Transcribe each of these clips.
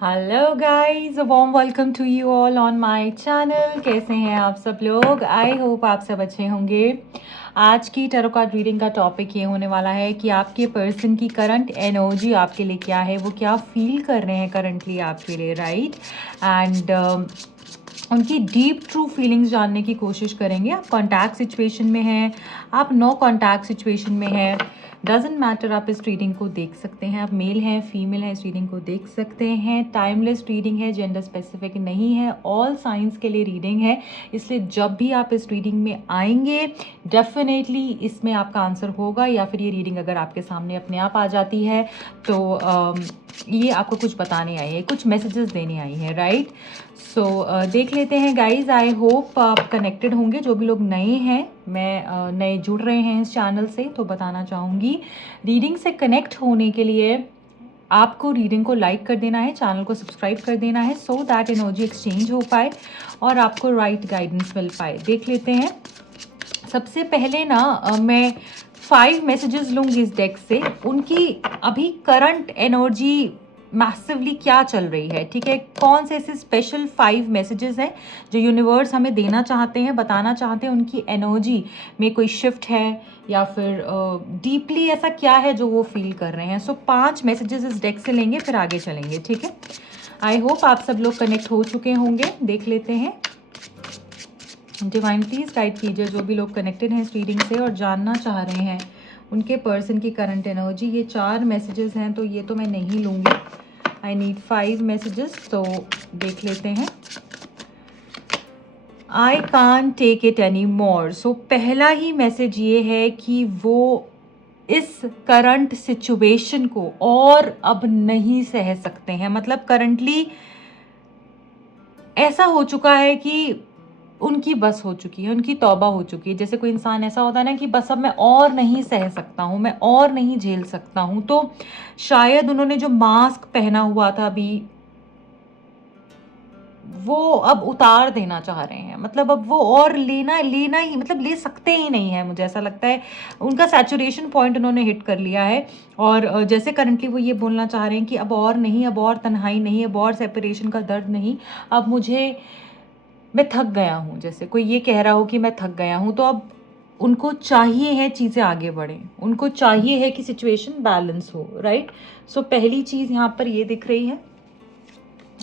Hello guys, warm welcome to you all on my channel. कैसे हैं आप सब लोग? आई होप आप सब अच्छे होंगे। आज की टैरो कार्ड रीडिंग का टॉपिक ये होने वाला है कि आपके पर्सन की करंट एनर्जी आपके लिए क्या है, वो क्या फील कर रहे हैं करंटली आपके लिए, राइट? एंड उनकी डीप ट्रू फीलिंग्स जानने की कोशिश करेंगे। आप कॉन्टैक्ट सिचुएशन में हैं, आप नो कॉन्टैक्ट सिचुएशन में हैं, डजेंट मैटर। आप इस रीडिंग को देख सकते हैं। आप मेल हैं, फीमेल हैं, इस रीडिंग को देख सकते हैं। टाइमलेस रीडिंग है, जेंडर स्पेसिफिक नहीं है, ऑल साइंस के लिए रीडिंग है। इसलिए जब भी आप इस रीडिंग में आएंगे डेफिनेटली इसमें आपका आंसर होगा, या फिर ये रीडिंग अगर आपके सामने अपने आप आ जाती है तो ये आपको कुछ बताने आई है, कुछ मैसेजेस देने आई है, राइट? सो देख लेते हैं गाइज। आई होप आप कनेक्टेड होंगे। जो भी लोग नए हैं, मैं नए जुड़ रहे हैं इस चैनल से, तो बताना चाहूँगी रीडिंग से कनेक्ट होने के लिए आपको रीडिंग को लाइक कर देना है, चैनल को सब्सक्राइब कर देना है, सो दैट एनर्जी एक्सचेंज हो पाए और आपको राइट गाइडेंस मिल पाए। देख लेते हैं। सबसे पहले ना मैं 5 मैसेजेस लूँगी इस डेक से। उनकी अभी करंट एनर्जी मैसिवली क्या चल रही है, ठीक है? कौन से ऐसे स्पेशल 5 मैसेजेस हैं जो यूनिवर्स हमें देना चाहते हैं, बताना चाहते हैं? उनकी एनर्जी में कोई शिफ्ट है या फिर डीपली ऐसा क्या है जो वो फील कर रहे हैं? सो 5 मैसेजेस इस डेक से लेंगे, फिर आगे चलेंगे, ठीक है? आई होप आप सब लोग कनेक्ट हो चुके होंगे। देख लेते हैं। डिवाइन प्लीज़ गाइड कीजिए जो भी लोग कनेक्टेड हैं इस रीडिंग से और जानना चाह रहे हैं उनके पर्सन की करंट एनर्जी। ये 4 मैसेजेस हैं तो ये तो मैं नहीं लूँगी। आई नीड 5 मैसेजेस, तो देख लेते हैं। I can't take it any more. So पहला ही मैसेज ये है कि वो इस करंट सिचुएशन को और अब नहीं सह सकते हैं। मतलब करंटली ऐसा हो चुका है कि उनकी बस हो चुकी है, उनकी तौबा हो चुकी है। जैसे कोई इंसान ऐसा होता है ना कि बस अब मैं और नहीं सह सकता हूँ, मैं और नहीं झेल सकता हूँ, तो शायद उन्होंने जो मास्क पहना हुआ था अभी वो अब उतार देना चाह रहे हैं। मतलब अब वो और लेना लेना ही, मतलब ले सकते ही नहीं है। मुझे ऐसा लगता है उनका सैचुरेशन पॉइंट उन्होंने हिट कर लिया है। और जैसे करंटली वो ये बोलना चाह रहे हैं कि अब और नहीं, अब और तन्हाई नहीं, अब और सेपरेशन का दर्द नहीं, अब मैं थक गया हूँ। जैसे कोई ये कह रहा हो कि मैं थक गया हूँ, तो अब उनको चाहिए है चीज़ें आगे बढ़ें, उनको चाहिए है कि सिचुएशन बैलेंस हो, राइट? सो पहली चीज़ यहाँ पर ये दिख रही है।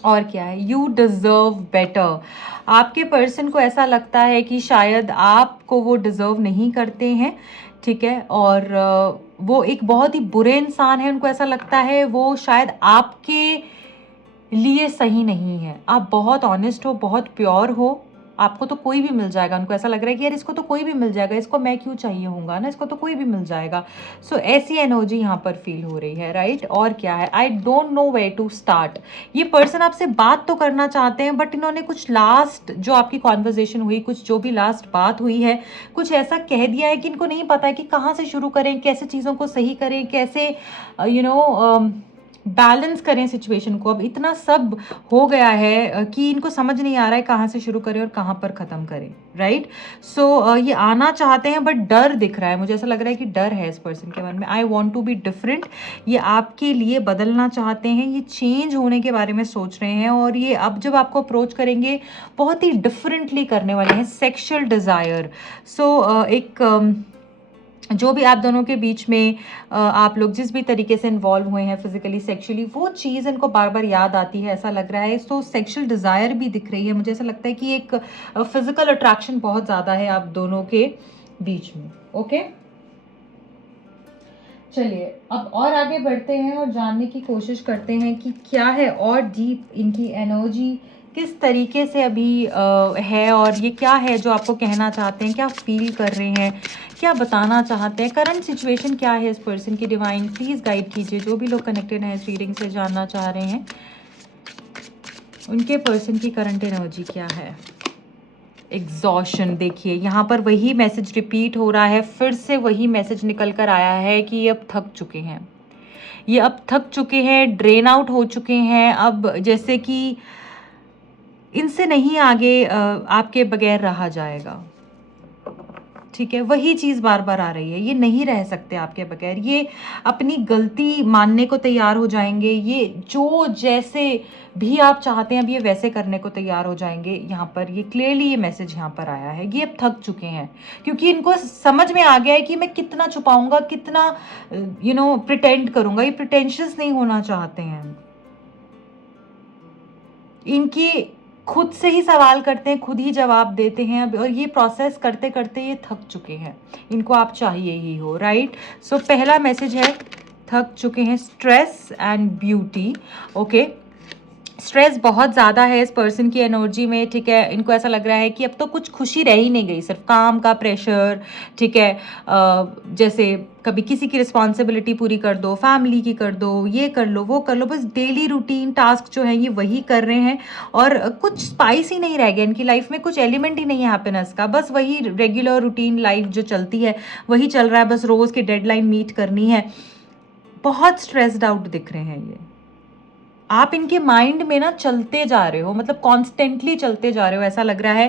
और क्या है? You deserve better. आपके पर्सन को ऐसा लगता है कि शायद आपको वो डिज़र्व नहीं करते हैं, ठीक है? और वो एक बहुत ही बुरे इंसान है। उनको ऐसा लगता है वो शायद आपके लिए सही नहीं है। आप बहुत ऑनेस्ट हो, बहुत प्योर हो, आपको तो कोई भी मिल जाएगा। उनको ऐसा लग रहा है कि यार इसको तो कोई भी मिल जाएगा, इसको मैं क्यों चाहिए होऊंगा ना, इसको तो कोई भी मिल जाएगा। सो ऐसी एनर्जी यहाँ पर फील हो रही है, राइट? और क्या है? I don't know where to start. ये पर्सन आपसे बात तो करना चाहते हैं, बट इन्होंने कुछ लास्ट जो आपकी कॉन्वर्जेशन हुई, कुछ जो भी लास्ट बात हुई है, कुछ ऐसा कह दिया है कि इनको नहीं पता है कि कहाँ से शुरू करें, कैसे चीज़ों को सही करें, कैसे बैलेंस करें सिचुएशन को। अब इतना सब हो गया है कि इनको समझ नहीं आ रहा है कहाँ से शुरू करें और कहाँ पर ख़त्म करें, राइट? सो ये आना चाहते हैं बट डर दिख रहा है। मुझे ऐसा लग रहा है कि डर है इस पर्सन के मन में। I want to be different. ये आपके लिए बदलना चाहते हैं, ये चेंज होने के बारे में सोच रहे हैं, और ये अब जब आपको अप्रोच करेंगे बहुत ही डिफरेंटली करने वाले हैं। Sexual desire. सो एक जो भी आप दोनों के बीच में आप लोग जिस भी तरीके से इन्वॉल्व हुए हैं फिजिकली, सेक्सुअली, वो चीज़ इनको बार बार याद आती है, ऐसा लग रहा है। तो सेक्सुअल डिज़ायर भी दिख रही है। मुझे ऐसा लगता है कि एक फिजिकल अट्रैक्शन बहुत ज़्यादा है आप दोनों के बीच में। ओके, चलिए अब और आगे बढ़ते हैं और जानने की कोशिश करते हैं कि क्या है और डीप इनकी एनर्जी किस तरीके से अभी है, और ये क्या है जो आपको कहना चाहते हैं, क्या फील कर रहे हैं, क्या बताना चाहते हैं, करंट सिचुएशन क्या है इस पर्सन की। डिवाइन प्लीज़ गाइड कीजिए जो भी लोग कनेक्टेड हैं इस रीडिंग से, जानना चाह रहे हैं उनके पर्सन की करंट एनर्जी क्या है। एग्जॉशन, देखिए यहाँ पर वही मैसेज रिपीट हो रहा है, फिर से वही मैसेज निकल कर आया है कि ये अब थक चुके हैं, ये अब थक चुके हैं, ड्रेन आउट हो चुके हैं। अब जैसे कि इनसे नहीं आगे आपके बगैर रहा जाएगा, ठीक है, वही चीज़ बार बार आ रही है, ये नहीं रह सकते आपके बगैर, ये अपनी गलती मानने को तैयार हो जाएंगे, ये जो जैसे भी आप चाहते हैं अब ये वैसे करने को तैयार हो जाएंगे। यहाँ पर ये क्लियरली ये मैसेज यहाँ पर आया है, ये अब थक चुके हैं क्योंकि इनको समझ में आ गया है कि मैं कितना छुपाऊंगा, कितना प्रिटेंड करूंगा। ये प्रिटेंशियस नहीं होना चाहते हैं, इनकी खुद से ही सवाल करते हैं, खुद ही जवाब देते हैं अब, और ये प्रोसेस करते करते ये थक चुके हैं, इनको आप चाहिए ही हो, राइट। सो पहला मैसेज है थक चुके हैं, stress and beauty. Okay, stress बहुत ज़्यादा है इस पर्सन की एनर्जी में, ठीक है। इनको ऐसा लग रहा है कि अब तो कुछ खुशी रह ही नहीं गई, सिर्फ काम का प्रेशर, ठीक है। जैसे कभी किसी की रिस्पॉन्सिबिलिटी पूरी कर दो, फैमिली की कर दो, ये कर लो, वो कर लो, बस डेली रूटीन टास्क जो है ये वही कर रहे हैं और कुछ स्पाइस ही नहीं रह गया इनकी लाइफ में, कुछ एलिमेंट ही नहीं है हैप्पीनेस का, बस वही रेगुलर रूटीन लाइफ जो चलती है वही चल रहा है, बस रोज़ की डेडलाइन मीट करनी है। बहुत स्ट्रेस्ड आउट दिख रहे हैं ये, आप इनके माइंड में ना चलते जा रहे हो, मतलब कॉन्स्टेंटली चलते जा रहे हो। ऐसा लग रहा है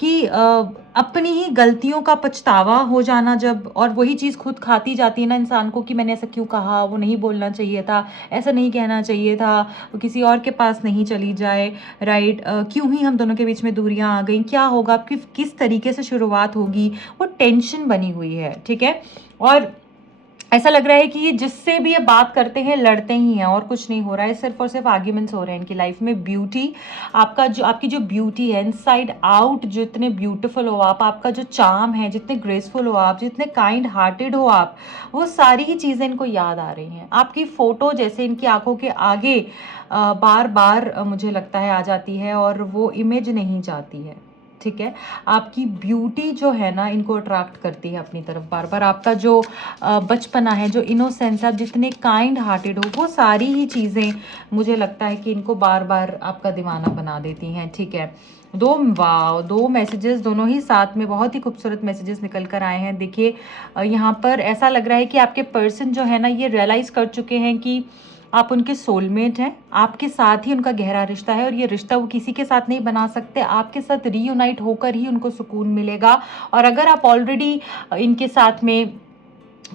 कि अपनी ही गलतियों का पछतावा हो जाना जब, और वही चीज़ खुद खाती जाती है ना इंसान को कि मैंने ऐसा क्यों कहा, वो नहीं बोलना चाहिए था, ऐसा नहीं कहना चाहिए था, वो किसी और के पास नहीं चली जाए, राइट। क्यों ही हम दोनों के बीच में दूरियां आ गई, क्या होगा, किस तरीके से शुरुआत होगी, वो टेंशन बनी हुई है, ठीक है। और ऐसा लग रहा है कि ये जिससे भी ये बात करते हैं लड़ते ही हैं और कुछ नहीं हो रहा है, सिर्फ और सिर्फ आर्ग्यूमेंट्स हो रहे हैं इनकी लाइफ में। ब्यूटी, आपकी जो ब्यूटी है इनसाइड आउट, जितने ब्यूटीफुल हो आप, आपका जो चार्म है, जितने ग्रेसफुल हो आप, जितने काइंड हार्टेड हो आप, वो सारी ही चीज़ें इनको याद आ रही हैं। आपकी फ़ोटो जैसे इनकी आंखों के आगे बार बार मुझे लगता है आ जाती है और वो इमेज नहीं जाती है, ठीक है। आपकी ब्यूटी जो है ना इनको अट्रैक्ट करती है अपनी तरफ बार बार। आपका जो बचपना है, जो इनोसेंस है, आप जितने काइंड हार्टेड हो, वो सारी ही चीज़ें मुझे लगता है कि इनको बार बार आपका दीवाना बना देती हैं, ठीक है। दो मैसेजेस दोनों ही साथ में बहुत ही खूबसूरत मैसेजेस निकल कर आए हैं। देखिए यहाँ पर ऐसा लग रहा है कि आपके पर्सन जो है ना ये रियलाइज़ कर चुके हैं कि आप उनके सोलमेट हैं, आपके साथ ही उनका गहरा रिश्ता है और ये रिश्ता वो किसी के साथ नहीं बना सकते, आपके साथ रीयूनाइट होकर ही उनको सुकून मिलेगा। और अगर आप ऑलरेडी इनके साथ में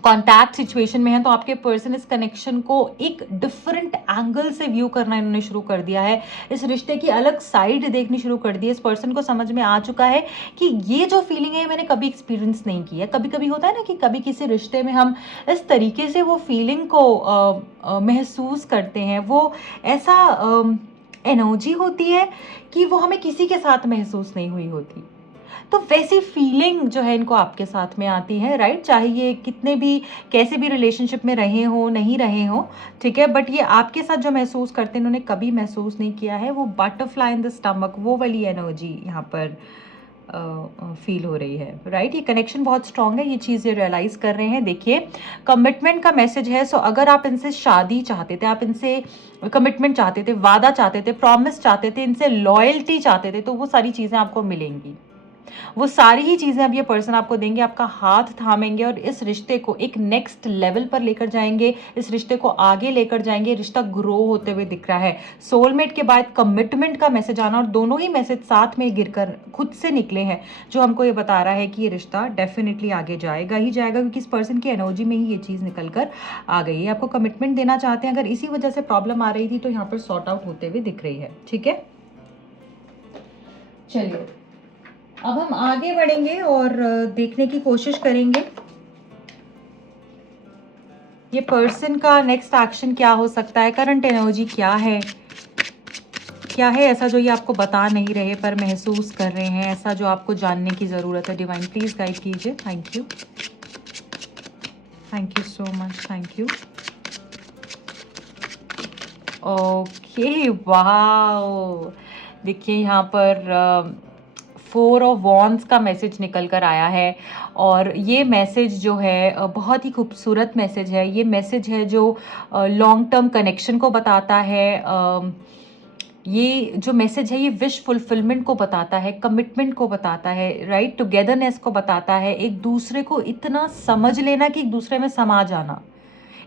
कॉन्टैक्ट सिचुएशन में है तो आपके पर्सन इस कनेक्शन को एक डिफरेंट एंगल से व्यू करना इन्होंने शुरू कर दिया है, इस रिश्ते की अलग साइड देखनी शुरू कर दी है। इस पर्सन को समझ में आ चुका है कि ये जो फीलिंग है मैंने कभी एक्सपीरियंस नहीं की है। कभी कभी होता है ना कि कभी किसी रिश्ते में हम इस तरीके से वो फीलिंग को महसूस करते हैं, वो ऐसा एनर्जी होती है कि वो हमें किसी के साथ महसूस नहीं हुई होती। तो वैसी फीलिंग जो है इनको आपके साथ में आती है, राइट। चाहे ये कितने भी कैसे भी रिलेशनशिप में रहे हो नहीं रहे हो, ठीक है, बट ये आपके साथ जो महसूस करते हैं इन्होंने कभी महसूस नहीं किया है। वो बटरफ्लाई इन द स्टमक, वो वाली एनर्जी यहाँ पर फील हो रही है, राइट। ये कनेक्शन बहुत स्ट्रांग है, ये चीज़ रियलाइज़ कर रहे हैं। देखिए कमिटमेंट का मैसेज है। सो अगर आप इनसे शादी चाहते थे, आप इनसे कमिटमेंट चाहते थे, वादा चाहते थे, प्रॉमिस चाहते थे, इनसे लॉयल्टी चाहते थे, तो वो सारी चीज़ें आपको मिलेंगी। वो सारी ही चीज़ें अब ये पर्सन आपको देंगे, आपका हाथ थामेंगे और इस रिश्ते को एक नेक्स्ट लेवल पर लेकर जाएंगे, इस रिश्ते को आगे लेकर जाएंगे। रिश्ता ग्रो होते हुए दिख रहा है। सोलमेट के बाद कमिटमेंट का मैसेज आना, और दोनों ही मैसेज साथ में गिरकर खुद से निकले हैं, जो हमको ये बता रहा है कि ये रिश्ता डेफिनेटली आगे जाएगा ही जाएगा, क्योंकि इस पर्सन की एनर्जी में ही ये चीज़ निकल कर आ गई है। आपको कमिटमेंट देना चाहते हैं, अगर इसी वजह से प्रॉब्लम आ रही थी तो यहाँ पर सॉर्ट आउट होते हुए दिख रही है, ठीक है। चलिए अब हम आगे बढ़ेंगे और देखने की कोशिश करेंगे ये पर्सन का नेक्स्ट एक्शन क्या हो सकता है, करंट एनर्जी क्या है ऐसा जो ये आपको बता नहीं रहे पर महसूस कर रहे हैं, ऐसा जो आपको जानने की ज़रूरत है। डिवाइन प्लीज़ गाइड कीजिए। Thank you so much, thank you. Okay, वाह, देखिए यहाँ पर 4 ऑफ वॉन्ड्स का मैसेज निकल कर आया है और ये मैसेज जो है बहुत ही खूबसूरत मैसेज है। ये मैसेज है जो लॉन्ग टर्म कनेक्शन को बताता है। ये जो मैसेज है ये विश फुलफिलमेंट को बताता है, कमिटमेंट को बताता है, राइट, टुगेदरनेस को बताता है, एक दूसरे को इतना समझ लेना कि एक दूसरे में समा जाना,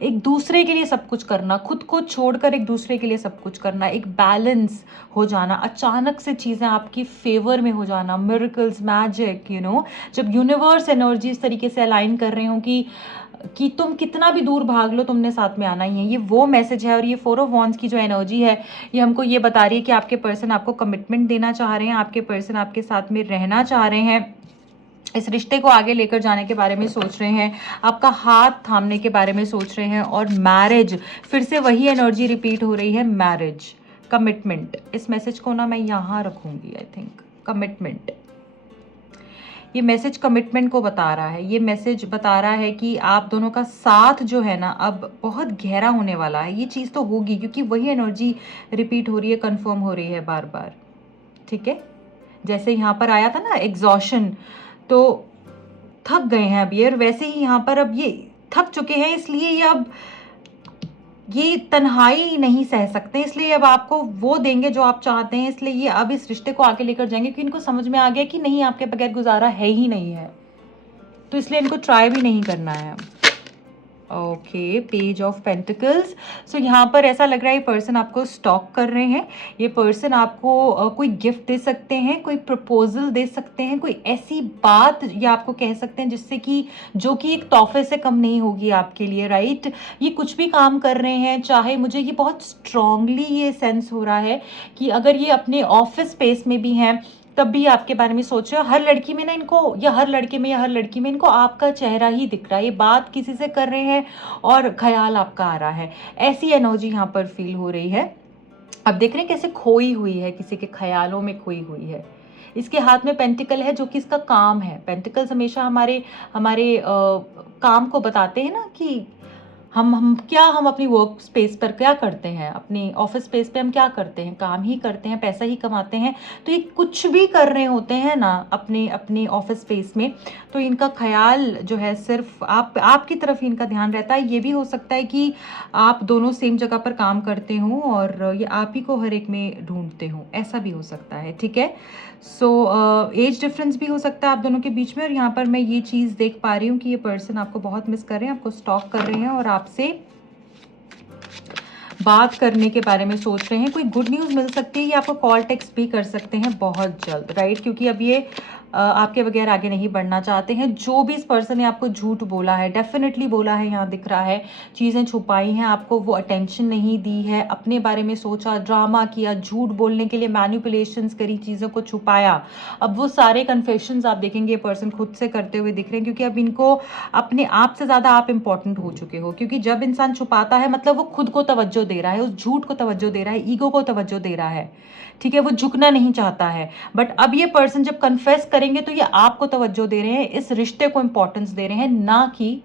एक दूसरे के लिए सब कुछ करना, खुद को छोड़कर एक दूसरे के लिए सब कुछ करना, एक बैलेंस हो जाना, अचानक से चीज़ें आपकी फेवर में हो जाना, मिरेकल्स, मैजिक, जब यूनिवर्स एनर्जी इस तरीके से अलाइन कर रहे हो कि तुम कितना भी दूर भाग लो, तुमने साथ में आना ही है, ये वो मैसेज है। और ये 4 ऑफ वॉन्ड्स की जो एनर्जी है ये हमको ये बता रही है कि आपके पर्सन आपको कमिटमेंट देना चाह रहे हैं, आपके पर्सन आपके साथ में रहना चाह रहे हैं, इस रिश्ते को आगे लेकर जाने के बारे में सोच रहे हैं, आपका हाथ थामने के बारे में सोच रहे हैं। और मैरिज, फिर से वही एनर्जी रिपीट हो रही है, मैरिज, कमिटमेंट। इस मैसेज को ना मैं यहाँ रखूंगी, आई थिंक, कमिटमेंट। ये मैसेज कमिटमेंट को बता रहा है, ये मैसेज बता रहा है कि आप दोनों का साथ जो है ना अब बहुत गहरा होने वाला है। ये चीज़ तो होगी क्योंकि वही एनर्जी रिपीट हो रही है, कंफर्म हो रही है बार बार, ठीक है। जैसे यहाँ पर आया था ना एग्जॉशन, तो थक गए हैं अब ये, और वैसे ही यहाँ पर अब ये थक चुके हैं, इसलिए ये अब ये तन्हाई नहीं सह सकते, इसलिए अब आपको वो देंगे जो आप चाहते हैं, इसलिए ये अब इस रिश्ते को आगे लेकर जाएंगे क्योंकि इनको समझ में आ गया कि नहीं, आपके बगैर गुजारा है ही नहीं है, तो इसलिए इनको ट्राई भी नहीं करना है। Okay, page of pentacles. So यहाँ पर ऐसा लग रहा है ये पर्सन आपको स्टॉक कर रहे हैं, ये पर्सन आपको कोई गिफ्ट दे सकते हैं, कोई प्रपोजल दे सकते हैं, कोई ऐसी बात या आपको कह सकते हैं जिससे कि जो कि एक तोहफे से कम नहीं होगी आपके लिए, राइट। ये कुछ भी काम कर रहे हैं, चाहे मुझे ये बहुत स्ट्रांगली ये सेंस हो रहा है कि अगर ये अपने ऑफिस स्पेस में भी हैं तब भी आपके बारे में सोच रहे हो। हर लड़की में ना इनको, या हर लड़के में या हर लड़की में इनको आपका चेहरा ही दिख रहा है, ये बात किसी से कर रहे हैं और ख्याल आपका आ रहा है, ऐसी एनर्जी यहाँ पर फील हो रही है। अब देख रहे हैं कैसे खोई हुई है, किसी के ख्यालों में खोई हुई है। इसके हाथ में पेंटिकल है जो कि इसका काम है। पेंटिकल्स हमेशा हमारे हमारे काम को बताते हैं ना कि हम अपनी वर्क स्पेस पर क्या करते हैं, अपनी ऑफिस स्पेस पे हम क्या करते हैं, काम ही करते हैं, पैसा ही कमाते हैं। तो ये कुछ भी कर रहे होते हैं ना अपने ऑफिस स्पेस में, तो इनका ख्याल जो है सिर्फ आपकी तरफ ही इनका ध्यान रहता है। ये भी हो सकता है कि आप दोनों सेम जगह पर काम करते हों और ये आप ही को हर एक में ढूंढते हों, ऐसा भी हो सकता है, ठीक है। सो एज डिफरेंस भी हो सकता है आप दोनों के बीच में। और यहाँ पर मैं ये चीज़ देख पा रही हूँ कि ये पर्सन आपको बहुत मिस कर रहे हैं, आपको स्टॉक कर रहे हैं और आपसे बात करने के बारे में सोच रहे हैं। कोई गुड न्यूज़ मिल सकती है, ये आपको कॉल टेक्स्ट भी कर सकते हैं बहुत जल्द, राइट, क्योंकि अब ये आपके बगैर आगे नहीं बढ़ना चाहते हैं। जो भी इस पर्सन ने आपको झूठ बोला है, डेफिनेटली बोला है, यहाँ दिख रहा है, चीज़ें छुपाई हैं आपको, वो अटेंशन नहीं दी है, अपने बारे में सोचा, ड्रामा किया, झूठ बोलने के लिए मैनिपुलेशंस करी, चीज़ों को छुपाया। अब वो सारे कन्फेशंस आप देखेंगे ये पर्सन खुद से करते हुए दिख रहे हैं, क्योंकि अब इनको अपने आप से ज़्यादा आप इंपॉर्टेंट हो चुके हो। क्योंकि जब इंसान छुपाता है मतलब वो खुद को तवज्जो दे रहा है, उस झूठ को तवज्जो दे रहा है, ईगो को तवज्जो दे रहा है, ठीक है, वो झुकना नहीं चाहता है। बट अब ये पर्सन जब कन्फेस करेंगे तो ये आपको तवज्जो दे रहे हैं, इस रिश्ते को इंपॉर्टेंस दे रहे हैं, ना कि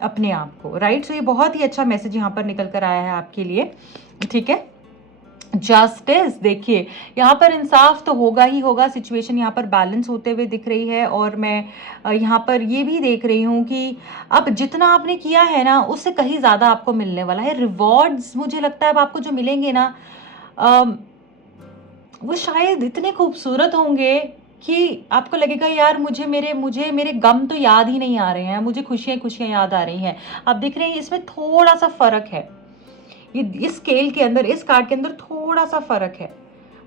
अपने आप को, राइट। सो ये बहुत ही अच्छा मैसेज यहाँ पर निकल कर आया है आपके लिए, ठीक है। जस्टिस, देखिए यहाँ पर इंसाफ तो होगा ही होगा, सिचुएशन यहाँ पर बैलेंस होते हुए दिख रही है। और मैं यहाँ पर ये भी देख रही हूँ कि अब जितना आपने किया है ना उससे कहीं ज़्यादा आपको मिलने वाला है। रिवॉर्ड्स मुझे लगता है अब आपको जो मिलेंगे ना वो शायद इतने खूबसूरत होंगे कि आपको लगेगा यार मुझे मेरे गम तो याद ही नहीं आ रहे हैं, मुझे खुशियाँ खुशियाँ याद आ रही हैं। आप देख रहे हैं इसमें थोड़ा सा फ़र्क है, ये इस स्केल के अंदर, इस कार्ड के अंदर थोड़ा सा फ़र्क है।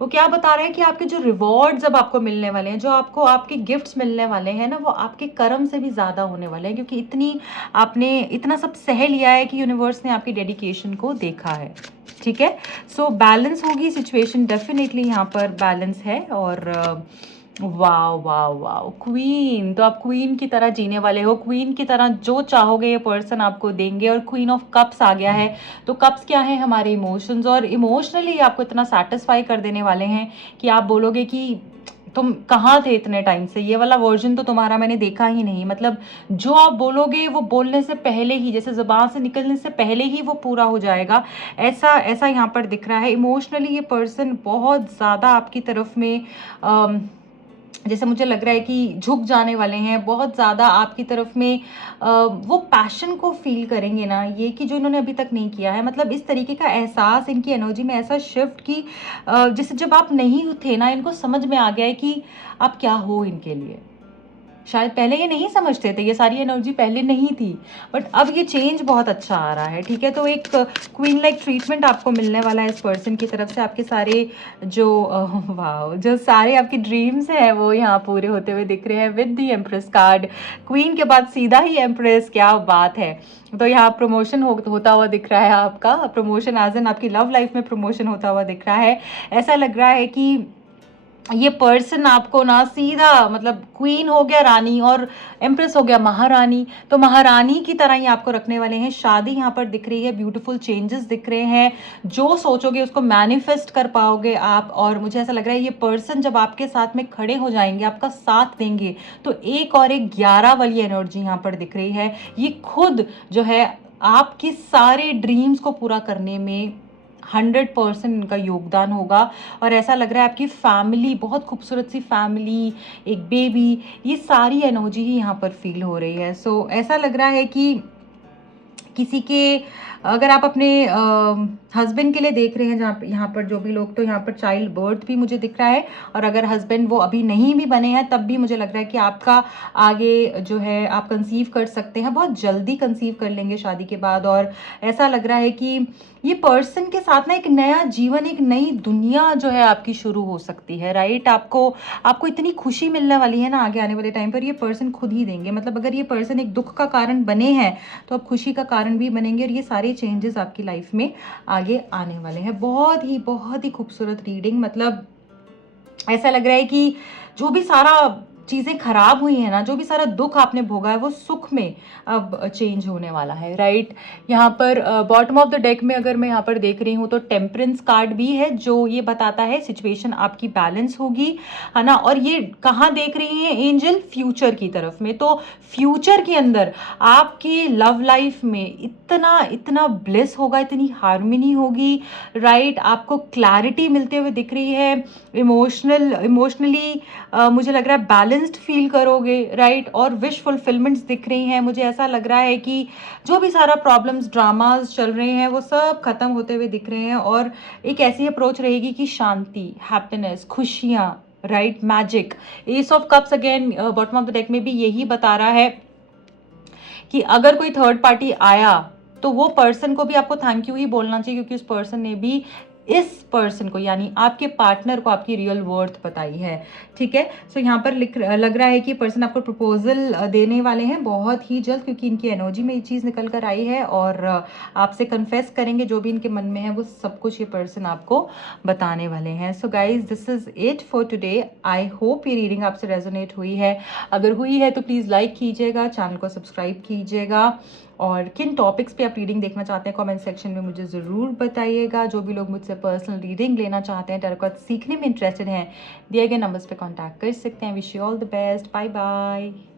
वो क्या बता रहे हैं कि आपके जो रिवॉर्ड्स अब आपको मिलने वाले हैं, जो आपको आपके गिफ्ट्स मिलने वाले हैं ना, वो आपके कर्म से भी ज़्यादा होने वाले हैं, क्योंकि इतनी आपने इतना सब सह लिया है कि यूनिवर्स ने आपकी डेडिकेशन को देखा है, ठीक है। सो बैलेंस होगी सिचुएशन, डेफिनेटली यहाँ पर बैलेंस है। और वाओ वाओ वाओ, क्वीन, तो आप क्वीन की तरह जीने वाले हो, क्वीन की तरह जो चाहोगे ये पर्सन आपको देंगे। और क्वीन ऑफ कप्स आ गया है, तो कप्स क्या है, हमारे इमोशंस, और इमोशनली आपको इतना सेटिस्फाई कर देने वाले हैं कि आप बोलोगे कि तुम कहाँ थे इतने टाइम से, ये वाला वर्जन तो तुम्हारा मैंने देखा ही नहीं। मतलब जो आप बोलोगे वो बोलने से पहले ही, जैसे ज़ुबान से निकलने से पहले ही वो पूरा हो जाएगा, ऐसा ऐसा यहाँ पर दिख रहा है। इमोशनली ये पर्सन बहुत ज़्यादा आपकी तरफ में जैसे मुझे लग रहा है कि झुक जाने वाले हैं, बहुत ज़्यादा आपकी तरफ में वो पैशन को फील करेंगे ना, ये कि जो इन्होंने अभी तक नहीं किया है। मतलब इस तरीके का एहसास इनकी एनर्जी में ऐसा शिफ्ट कि जैसे जब आप नहीं थे ना, इनको समझ में आ गया है कि आप क्या हो इनके लिए। शायद पहले ये नहीं समझते थे, ये सारी एनर्जी पहले नहीं थी, बट अब ये चेंज बहुत अच्छा आ रहा है, ठीक है। तो एक क्वीन लाइक ट्रीटमेंट आपको मिलने वाला है इस पर्सन की तरफ से। आपके सारे जो वाह, जो सारे आपके ड्रीम्स हैं वो यहाँ पूरे होते हुए दिख रहे हैं with the empress card. Queen के बाद सीधा ही एम्प्रेस, क्या बात है। तो यहाँ प्रमोशन होता हुआ दिख रहा है, आपका प्रमोशन एज एन आपकी लव लाइफ में प्रमोशन होता हुआ दिख रहा है। ऐसा लग रहा है कि ये पर्सन आपको ना सीधा मतलब क्वीन हो गया रानी और एम्प्रेस हो गया महारानी, तो महारानी की तरह ही आपको रखने वाले हैं। शादी यहाँ पर दिख रही है, ब्यूटीफुल चेंजेस दिख रहे हैं, जो सोचोगे उसको मैनिफेस्ट कर पाओगे आप। और मुझे ऐसा लग रहा है ये पर्सन जब आपके साथ में खड़े हो जाएंगे, आपका साथ देंगे, तो एक और एक 11 वाली एनर्जी यहाँ पर दिख रही है। ये खुद जो है आपके सारे ड्रीम्स को पूरा करने में 100% इनका योगदान होगा। और ऐसा लग रहा है आपकी फैमिली, बहुत खूबसूरत सी फैमिली, एक बेबी, ये सारी एनर्जी ही यहाँ पर फील हो रही है। सो ऐसा लग रहा है कि किसी के, अगर आप अपने हस्बैंड के लिए देख रहे हैं, जहाँ यहाँ पर जो भी लोग, तो यहाँ पर चाइल्ड बर्थ भी मुझे दिख रहा है। और अगर हस्बैंड वो अभी नहीं भी बने हैं, तब भी मुझे लग रहा है कि आपका आगे जो है आप कंसीव कर सकते हैं, बहुत जल्दी कंसीव कर लेंगे शादी के बाद। और ऐसा लग रहा है कि ये पर्सन के साथ ना एक नया जीवन, एक नई दुनिया जो है आपकी शुरू हो सकती है, राइट। आपको इतनी खुशी मिलने वाली है ना आगे आने वाले टाइम पर, ये पर्सन खुद ही देंगे। मतलब अगर ये पर्सन एक दुख का कारण बने हैं, तो अब खुशी का कारण भी बनेंगे। और ये सारे चेंजेस आपकी लाइफ में आगे आने वाले हैं। बहुत ही खूबसूरत रीडिंग। मतलब ऐसा लग रहा है कि जो भी सारा चीज़ें खराब हुई है ना, जो भी सारा दुख आपने भोगा है, वो सुख में अब चेंज होने वाला है, राइट। यहाँ पर बॉटम ऑफ द डेक में अगर मैं यहाँ पर देख रही हूँ तो टेम्परेंस कार्ड भी है, जो ये बताता है सिचुएशन आपकी बैलेंस होगी, है ना। और ये कहाँ देख रही है एंजल? फ्यूचर की तरफ में। तो फ्यूचर के अंदर आपकी लव लाइफ में इतना ब्लिस होगा, इतनी हार्मनी होगी, राइट। आपको क्लैरिटी मिलते हुए दिख रही है, इमोशनली मुझे लग रहा है बैलेंस्ड फील करोगे, राइट। और विश फुलफिलमेंट्स दिख रही हैं। मुझे ऐसा लग रहा है कि जो भी सारा प्रॉब्लम्स, ड्रामाज चल रहे हैं, वो सब खत्म होते हुए दिख रहे हैं। और एक ऐसी अप्रोच रहेगी कि शांति, हैप्पीनेस, खुशियाँ, right, magic. S of cups again bottom of the deck में भी यही बता रहा है कि अगर कोई थर्ड पार्टी आया तो वो पर्सन को भी आपको थैंक यू ही बोलना चाहिए, क्योंकि उस पर्सन ने भी इस पर्सन को, यानी आपके पार्टनर को, आपकी रियल वर्थ बताई है, ठीक है। सो यहाँ पर लग रहा है कि पर्सन आपको प्रपोजल देने वाले हैं बहुत ही जल्द, क्योंकि इनकी एनर्जी में ये चीज़ निकल कर आई है। और आपसे कन्फेस करेंगे जो भी इनके मन में है, वो सब कुछ ये पर्सन आपको बताने वाले हैं। So guys, this is it for today. I hope ये रीडिंग आपसे रेजोनेट हुई है। अगर हुई है तो प्लीज़ लाइक कीजिएगा, चैनल को सब्सक्राइब कीजिएगा। और किन टॉपिक्स पे आप रीडिंग देखना चाहते हैं कमेंट सेक्शन में मुझे ज़रूर बताइएगा। जो भी लोग मुझसे पर्सनल रीडिंग लेना चाहते हैं, टैरो कार्ड सीखने में इंटरेस्टेड हैं, दिए गए नंबर्स पे कांटेक्ट कर सकते हैं। Wish you all the best, bye bye.